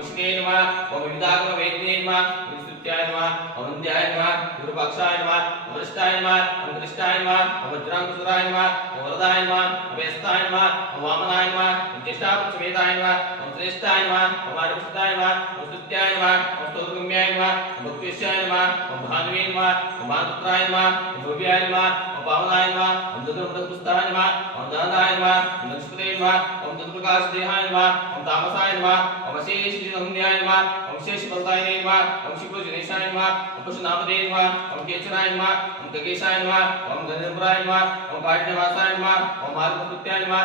विष्णे नमः ओम विदागम वेदने नमः विस्तुत्याय नमः अवंद्याय नमः गुरुपक्षाय नमः वरिष्ठाय नमः अंतरिष्ठाय नमः वज्रांकुशराय नमः वरदाय नमः अभयस्थाय नमः वामनाय नमः ज्येष्ठापक्षवेदाय नमः श्रेष्ठाय नमः अमारुष्टाय नमः स्तुत्याय नमः स्तोत्रगम्याय नमः भक्तिवेश्याय नमः भानुवे नमः मातृत्राय नमः भव्याय नमः पावनाय नमः दधुर्मदपुस्ताय नमः दानाय नमः नक्षत्रे नमः तत्प्रकाशदेहाय नमः तामसाय नमः अवशेषजिनहुन्याय नमः शेषफलदाय नमः शिवजनेशाय नमः पशुनामदे नमः केचराय नमः ककेशाय नमः गणेन्द्राय नमः काठिन्यवासाय नमः मार्गपुत्याय नमः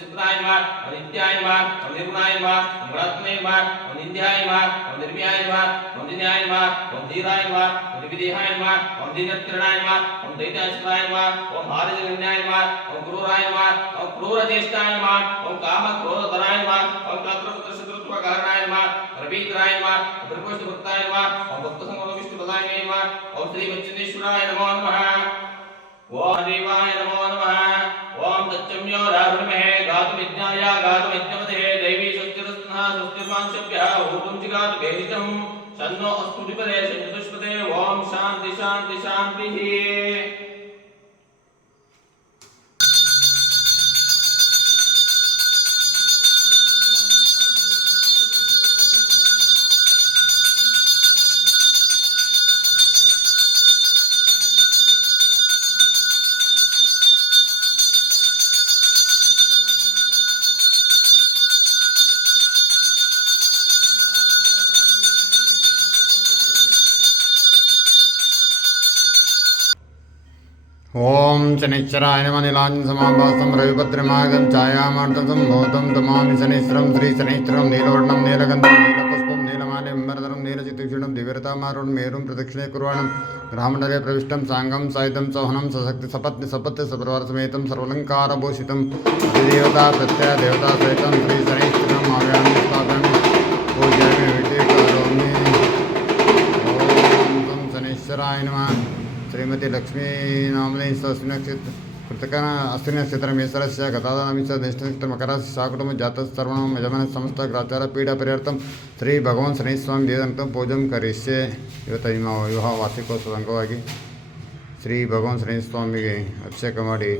चित्राय नमः नित्याय नमः निर्गुणाय नमः गुणात्मने नमः निंद्याय नमः निर्म्याय नमः दिन्याय नमः धीराय नमः निर्विदेहाय नमः दीनत्रिणाय नमः दैत्याश्राय नमः भारजगण्याय नमः क्रूराय नमः क्रूरज्येष्ठाय नमः कामक्रोधधराय नमः कात्रपुत्रशत्रुत्वकारणाय नमः रवीन्द्राय नमः त्रिपुष्टभक्ताय नमः भक्तसंगोविष्णुपदाय नमः श्री बच्चनेश्वराय नमो नमः ओम देवाय नमो नमः ओम तच्चम्यो राहुर्महे गातुमिज्ञाय गातुमिज्ञमते दैवी स्वस्तिरस्तनः स्वस्तिर्मांशभ्यः ऊर्ध्वं जिगातु भेषजं शन्नो अस्तु विपदे शञ्चतुष्पदे ओम शान्ति शान्ति शान्तिः। ओम शनिश्चराय नमः नीलाञ्जनसमाभासं रविभद्रमार्गं छायामार्तकं भूतं तमामि शनिश्चरं श्रीशनिश्चरं नीलवर्णं नीलगन्धं नीलपुष्पं नीलमाल्यम्बरधरं नीलचित्तूषणं दिव्यरतामारूढं मेरुं प्रदक्षिणे कुर्वाणं ग्रामण्डले प्रविष्टं साङ्गं सायुधं सौहनं सशक्ति सपत्नि सपरिवारसमेतं सर्वालङ्कारभूषितं अधिदेवता प्रत्यय देवता सहितं श्रीशनिश्चरम् आव्यामि स्थापयामि पूजयामि विधि करोमि। ओम तं शनिश्चराय नमः। श्रीमती लक्ष्मी नामने अश्विनी नक्षत्र कृतकन अश्विनी नक्षत्र मेषरस्य गतादानमिष ज्येष्ठनक्षत्र मकरस्य साकुटुंब जातस्सर्वणं यजमान समस्त ग्राचार पीडा परिहर्तं श्री भगवान शनि स्वामी ದೇವರಂತ ಪೂಜಂ ಕರಿಷ್ಯೆ। ಇವತ್ತು ನಿಮ್ಮ ವಿವಾಹ ವಾರ್ಷಿಕೋತ್ಸವದ ಅಂಗವಾಗಿ ಶ್ರೀ ಭಗವಾನ್ ಶನಿ ಸ್ವಾಮಿಗೆ ಅಭಿಷೇಕ ಮಾಡಿ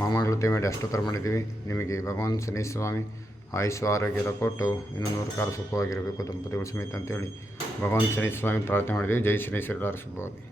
ಮಾಮಂಗಳತೆ ಮಾಡಿ ಅಷ್ಟೋತ್ತರ ಮಾಡಿದ್ದೀವಿ। ನಿಮಗೆ ಭಗವಾನ್ ಶನಿ ಸ್ವಾಮಿ ಆಯುಷ್ಯ ಆರೋಗ್ಯ ಕೊಟ್ಟು ಇನ್ನೂ 100 ಕಾಲ ಸುಖವಾಗಿರಬೇಕು ದಂಪತಿಗಳು ಸಮೇತ ಅಂತೇಳಿ ಭಗವಾನ್ ಶನಿ ಸ್ವಾಮಿ ಪ್ರಾರ್ಥನೆ ಮಾಡಿದ್ದೀವಿ। ಜೈ ಶನೀಶ್ವರ ಶುಭವಾಗಿ।